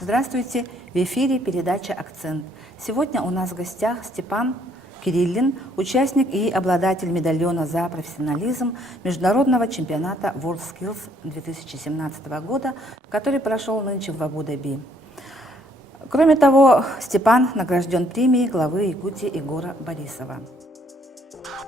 Здравствуйте! В эфире передача «Акцент». Сегодня у нас в гостях Степан Кириллин, участник и обладатель медальона за профессионализм международного чемпионата WorldSkills 2017 года, который прошел нынче в Абу-Даби. Кроме того, Степан награжден премией главы Якутии Егора Борисова.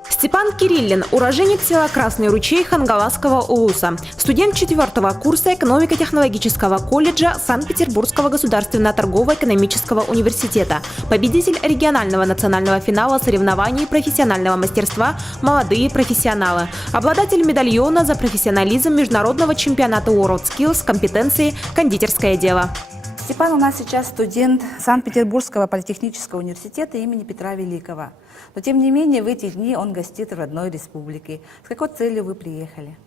Степан Кириллин – уроженец села Красный Ручей Хангаласского улуса, студент 4-го курса экономико-технологического колледжа Санкт-Петербургского государственного торгово-экономического университета, победитель регионального национального финала соревнований профессионального мастерства «Молодые профессионалы», обладатель медальона за профессионализм международного чемпионата WorldSkills в компетенции «Кондитерское дело». Степан у нас сейчас студент Санкт-Петербургского политехнического университета имени Петра Великого. Но тем не менее в эти дни он гостит в родной республике. С какой целью вы приехали?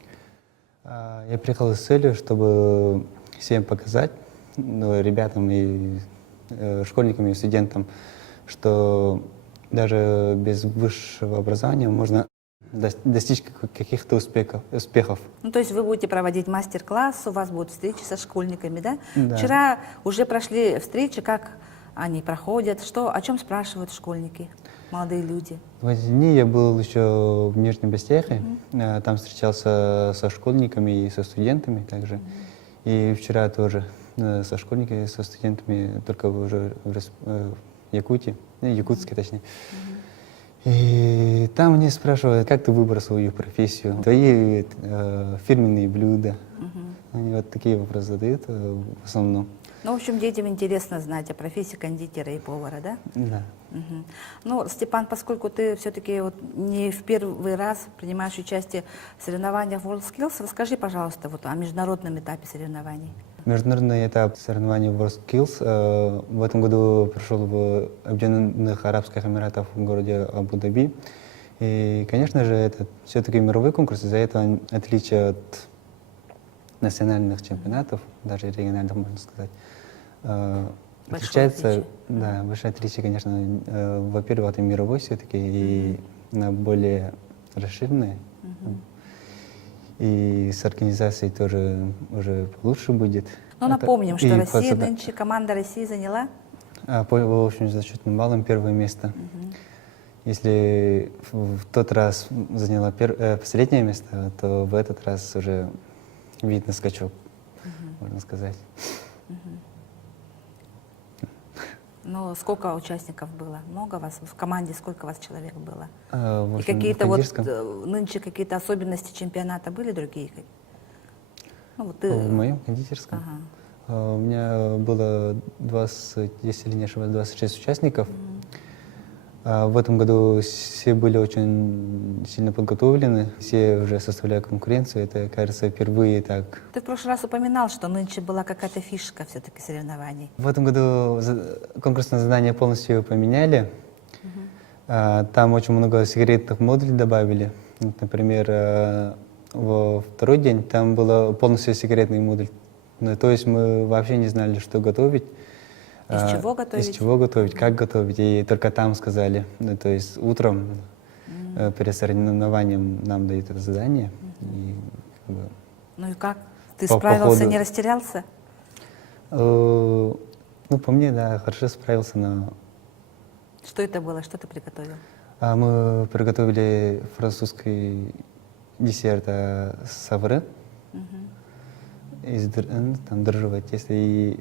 Я приехал с целью, чтобы всем показать, ребятам и школьникам и студентам, что даже без высшего образования можно достичь каких-то успехов. Ну, то есть вы будете проводить мастер-класс, у вас будут встречи со школьниками, да? Да. Вчера уже прошли встречи, как они проходят, о чем спрашивают школьники, молодые люди? В эти дни я был еще в Нижнем Бастиахе, там встречался со школьниками и со студентами также. И вчера тоже со школьниками и со студентами, только уже в Якутии, Якутске точнее. И там они спрашивают, как ты выбрал свою профессию, твои фирменные блюда. Они вот такие вопросы задают в основном. Ну, в общем, детям интересно знать о профессии кондитера и повара, да? Да. Ну, Степан, поскольку ты все-таки не в первый раз принимаешь участие в соревнованиях WorldSkills, расскажи, пожалуйста, о международном этапе соревнований. Международный этап соревнований WorldSkills в этом году прошел в Объединенных Арабских Эмиратах в городе Абу-Даби. И, конечно же, это все-таки мировой конкурс, из-за этого отличие от национальных чемпионатов, даже региональных, можно сказать, отличается. Да, большое отличие, конечно, во-первых, это мировой все-таки, и на более расширенное. И с организацией тоже уже лучше будет. Ну, напомним, что Россия нынче, команда России заняла? В общем, за счетным баллом первое место. Если в тот раз заняла последнее место, то в этот раз уже видно скачок, можно сказать. Ну, сколько участников было? Много вас? В команде сколько вас человек было? В И общем, какие-то нынче какие-то особенности чемпионата были другие? Ну, в моем кондитерском? У меня было если не ошибаюсь, 26 участников. В этом году все были очень сильно подготовлены, все уже составляют конкуренцию. Это, кажется, впервые так. Ты в прошлый раз упоминал, что нынче была какая-то фишка все-таки соревнований. В этом году конкурсное задание полностью поменяли. Там очень много секретных модулей добавили. Например, во второй день там был полностью секретный модуль. То есть мы вообще не знали, что готовить. Из чего готовить? Из чего готовить, как готовить. И только там сказали. То есть утром перед соревнованием нам дают это задание. И, ну и как? Ты справился, не растерялся? Ну, по мне, да, хорошо справился, но... Что это было? Что ты приготовил? Мы приготовили французский десерт савре из дрожжевого теста. И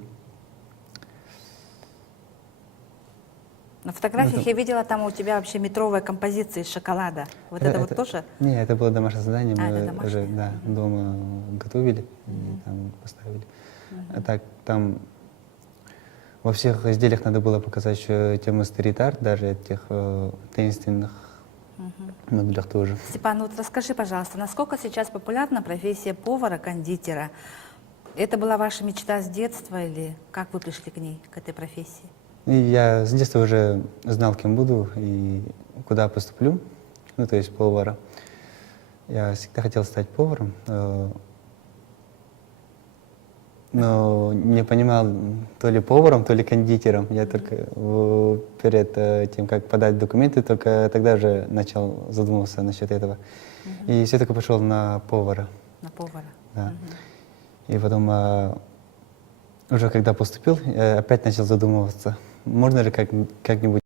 на фотографиях я видела, там у тебя вообще метровая композиция из шоколада. Это тоже? Нет, это было домашнее задание. Это Мы уже дома готовили и там поставили. А так там во всех изделиях надо было показать еще тему стрит-арт, даже этих таинственных модулях тоже. Степан, вот расскажи, пожалуйста, насколько сейчас популярна профессия повара-кондитера? Это была ваша мечта с детства или как вы пришли к ней, к этой профессии? И я с детства уже знал, кем буду и куда поступлю, ну, то есть повара. Я всегда хотел стать поваром. но не понимал то ли поваром, то ли кондитером. Я только перед тем, как подать документы, только тогда уже начал задумываться насчет этого. И все-таки пошел на повара. На повара. Да. И потом, уже когда поступил, опять начал задумываться, можно ли как-нибудь